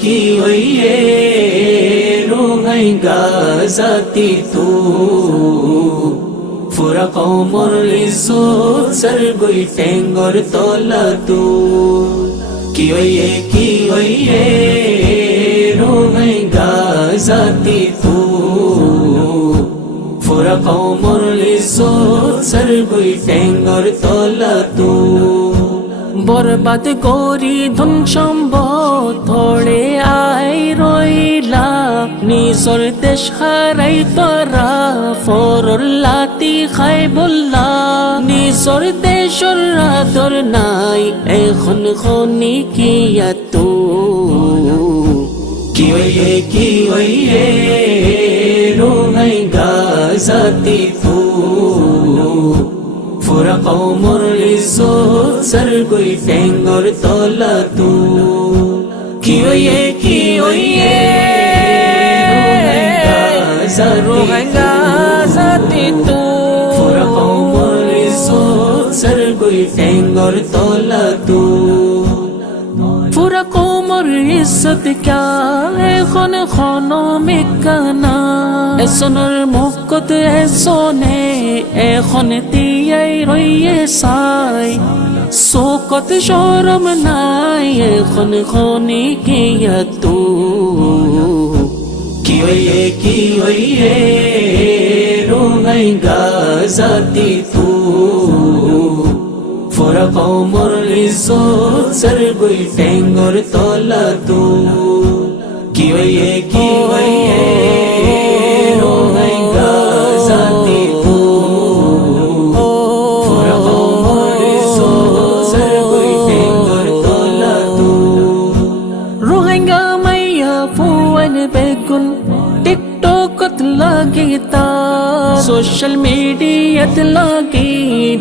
কি ওয়ে রোহাই গাজাতি তু ফুরা কমর ইজ্জত সর গই টেঙ্গর তলা তু কি ওয়ে রোহাই গাজাতি তু ফুরা কমর ইজ্জত সর গই টেঙ্গর তলা তু বরবাদ করি ধন সম্পদ থোড়ে আই রইলা নিজর দেশ হারাই তোরা ফরর লাতি খাই বললা নিজর দেশর রাতর নাই এখন খনি কিয়া তো কি ওয়ে রোহাই গাজাতি তু ফুরা কমর ইজ্জত সর গই টেঙ্গর তলা তু কি ওয়ে রোহাই গাজাতি তু ফুরা কমর ইজ্জত সর গই টেঙ্গর তলা তু ফুরা কোমর ইজ্জত ক্যা এখন খনো মেকানা এসনের মুকত এসনে এখন তিয়াই রইয়ে সাই শোকত শরম নাই এখন খনি কিয়া তু কি ওয়ে রোহাই গাজাতি তু ফুরা কমর ইজ্জত সর গই টেঙ্গর তলা তু কি ওয়ে রোহাই গাজাতি তু ফুরা কমর ইজ্জত সর গই টেঙ্গর তলা তু রোহিঙ্গা মাইয়া ফুয়ান বেগুন টিকটকত লাগিতা সোশ্যাল মিডিয়াত লাগি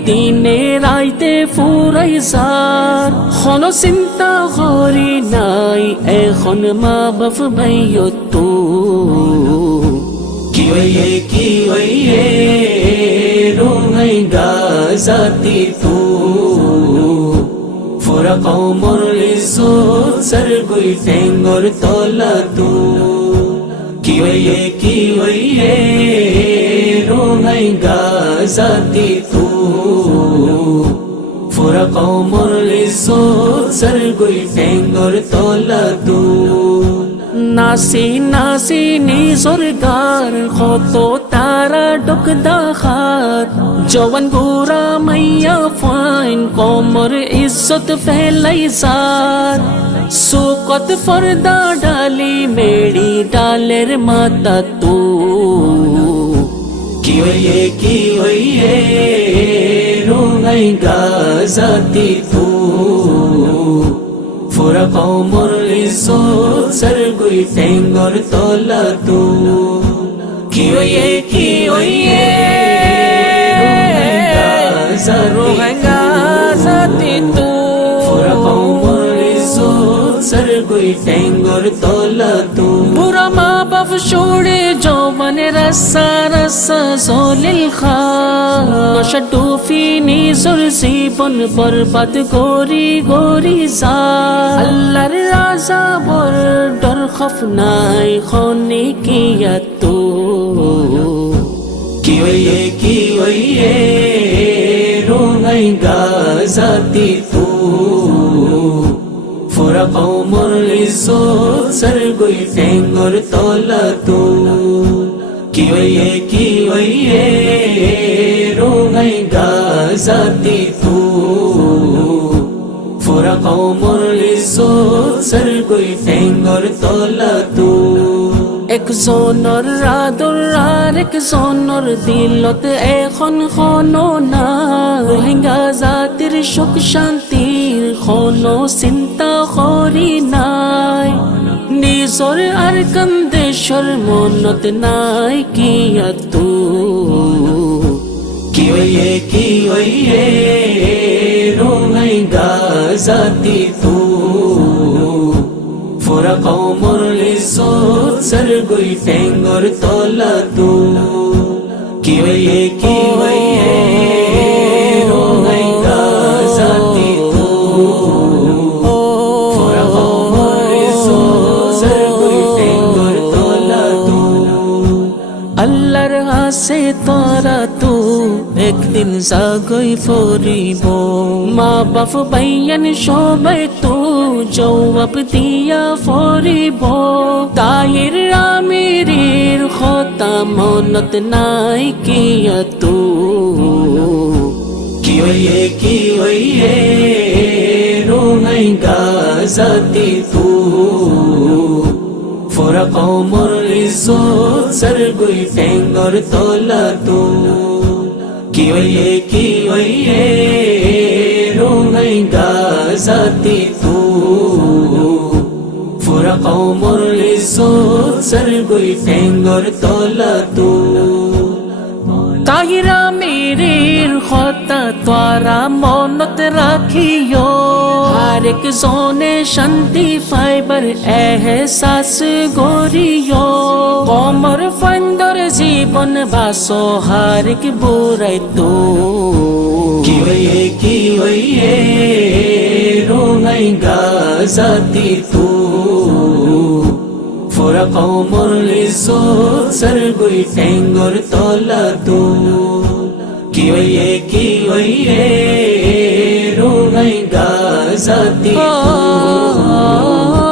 দিনে রাইতে ফুরাইজার কোনো চিন্তা করি নাই এখন মা বাপ ভাইও তো কি ওয়ে রোহাই গাজাতি তু ফুরা কমর ইজ্জত সর গই টেঙ্গর তলা তু কি ওয়ে রোহাই গাজাতি তু ফুরা কমর ইজ্জত সর গই টেঙ্গর তলা তু নাসি নাসি নিজর গার কত তারা ডুক দাখাত জওয়ান গোরা মাইয়া ফাইন কমর ইজ্জত ফেলাই জার সুকত ফরদা ডালি মেড়ি ডালের মাতা তু কি ওয়ে রোহাই গাজাতি তু ফুরা কমর ইজ্জত সর গই টেঙ্গর তলা তু কি ওয়ে রোহাই গাজাতি তু ফুরা কমর ইজ্জত সর গই টেঙ্গর তলা তু বুড়া মা বাপ छोड़े जौवन रस्सा रस्सा জলিল খা নশা টুফি নিজর জীবন বরবাদ গরি গরি যা আল্লাহর রাজা বর ডর খফ নাই খনি কিয়া তো কি ওয়ে রোহাই গাজাতি তু ফুরা কমর ইজ্জত সর গই টেঙ্গর তলা তু কি ওয়ে রোহাই গাজাতি তু ফুরা কমর ইজ্জত সর গই টেঙ্গর তলা তু একজনের রাদর আর একজনের দিলত এখন খনো না রোহিঙ্গা জাতির সুখ শান্তির কোনো চিন্তা করি নাই নিজর আর কান্দেশর মনত নাই কিয়া তু কি ওয়ে রোহাই গাজাতি তু ফুরা কমর ইজ্জত সর গই টেঙ্গর তলা তু কি ওয়ে রোহাই গাজাতি তু ফুরা কমর ইজ্জত দিন জাগই ফরিব মা বাপ বাইয়ান সবাই তো জবাব দিয়া ফরিব তাহির আমিরের কথা মনত নাই কিয়া তু কি হইয়ে রোহাই গাজাতি তু ফোরা কৌমর ইজ্জত সরগুই ঠেঙ্গর তোলা তু কি হইয়ে রোহাই গাজাতি তু ফোরা কৌমর ইজ্জত সরগুই ঠেঙ্গর তোলা তু তাহিরা মেরের কথা তোরা মনত রাখিও হর এক জোনে শান্তি ফাইবার এহসাস গরিও কমর ফন্দর জীবন বাসো হর এক বুরাই তো কি হইয়ে রোহাই গাজাতি তু ফোরা কৌমর ইজ্জত সরগুই ঠেঙ্গর তোলা তু কি হইয়ে রোহাই গাজাতি তু